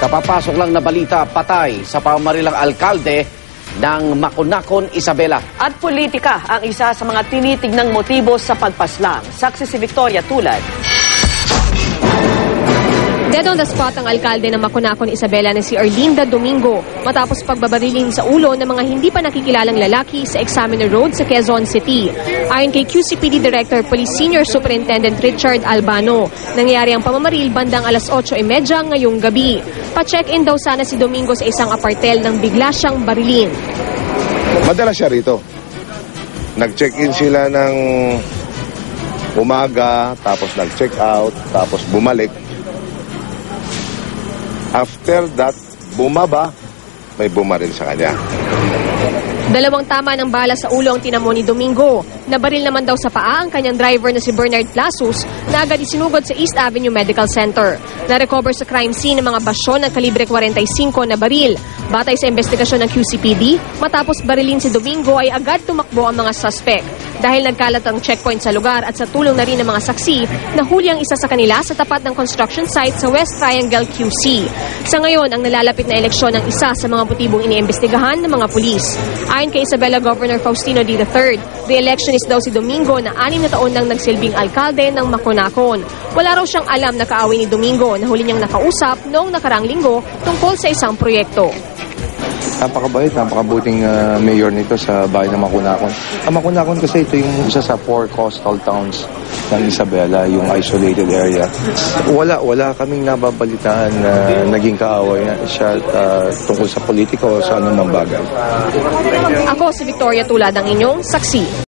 Kapapasok lang na balita, patay sa pamarilang alkalde ng Maconacon, Isabela. At politika ang isa sa mga tinitignang motibo sa pagpaslang. Saksi si Victoria Tulad. Dead on the spot ang alkalde ng Maconacon, Isabela na si Erlinda Domingo matapos pagbabarilin sa ulo ng mga hindi pa nakikilalang lalaki sa Examiner Road sa Quezon City. Ayon kay QCPD Director Police Senior Superintendent Richard Albano, nangyari ang pamamaril bandang alas 8:30 ngayong gabi. Pa-check-in daw sana si Domingo sa isang apartel nang bigla siyang barilin. Madala siya rito. Nag-check-in sila ng umaga, tapos nag-check out, tapos bumalik. After that, bumaba, may bumaril sa kanya. Dalawang tama ng bala sa ulo ang tinamo ni Domingo. Nabaril naman daw sa paa ang kanyang driver na si Bernard Plasus na agad isinugod sa East Avenue Medical Center. Na-recover sa crime scene ng mga basyon ng kalibre 45 na baril. Batay sa investigasyon ng QCPD, matapos barilin si Domingo ay agad tumakbo ang mga suspect. Dahil nagkalat ang checkpoint sa lugar at sa tulong na rin ng mga saksi, nahuli ang isa sa kanila sa tapat ng construction site sa West Triangle QC. Sa ngayon, ang nalalapit na eleksyon ng isa sa mga motibong iniimbestigahan ng mga pulis. Ayon kay Isabela Governor Faustino D. III, re-electionist daw si Domingo na 6 na taon nang nagsilbing alkalde ng Maconacon. Wala raw siyang alam na kaaway ni Domingo na huli niyang nakausap noong nakarang linggo tungkol sa isang proyekto. Napakabait, napakabuting mayor nito sa bayan ng Maconacon. Ang Maconacon kasi ito yung isa sa 4 coastal towns ng Isabela, yung isolated area. Wala kaming nababalitaan na naging kaaway siya tungkol sa politiko o sa anumang bagay. Ako si Victoria Tulad, ang inyong saksi.